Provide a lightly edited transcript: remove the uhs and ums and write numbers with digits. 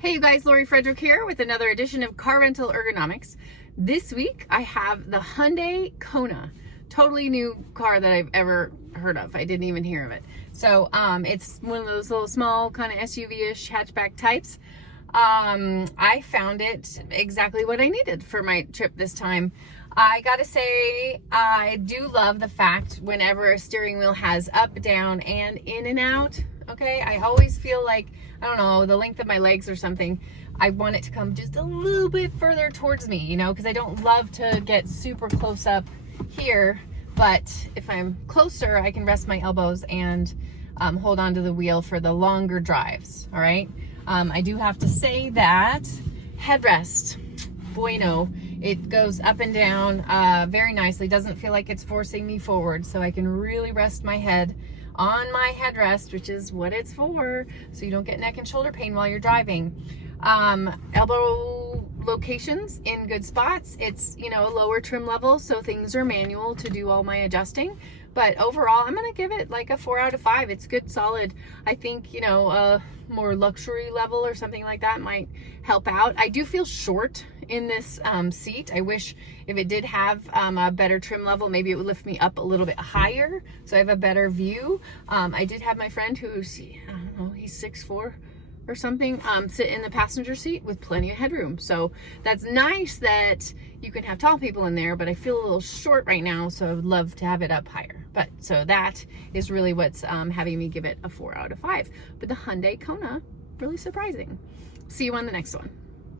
Hey you guys, Lori Frederick here with another edition of Car Rental Ergonomics. This week I have the Hyundai Kona, totally new car that I've ever heard of. I didn't even hear of it. So it's one of those little small kind of SUV-ish hatchback types. I found it exactly what I needed for my trip this time. I gotta say, I do love the fact whenever a steering wheel has up, down, and in and out. Okay, I always feel like, I don't know, the length of my legs or something, I want it to come just a little bit further towards me, you know, because I don't love to get super close up here, but if I'm closer, I can rest my elbows and hold onto the wheel for the longer drives, all right? I do have to say that headrest, bueno. It goes up and down very nicely. Doesn't feel like it's forcing me forward, so I can really rest my head on my headrest, which is what it's for, so you don't get neck and shoulder pain while you're driving. Elbow locations in good spots. It's, you know, lower trim level, so things are manual to do all my adjusting. But overall, I'm gonna give it like a 4 out of 5. It's good, solid. I think, you know, a more luxury level or something like that might help out. I do feel short in this seat. I wish if it did have a better trim level, maybe it would lift me up a little bit higher so I have a better view. I did have my friend who's, I don't know, he's 6'4" or something, sit in the passenger seat with plenty of headroom. So that's nice that you can have tall people in there, but I feel a little short right now, so I would love to have it up higher. But so that is really what's having me give it a 4 out of 5. But the Hyundai Kona, really surprising. See you on the next one.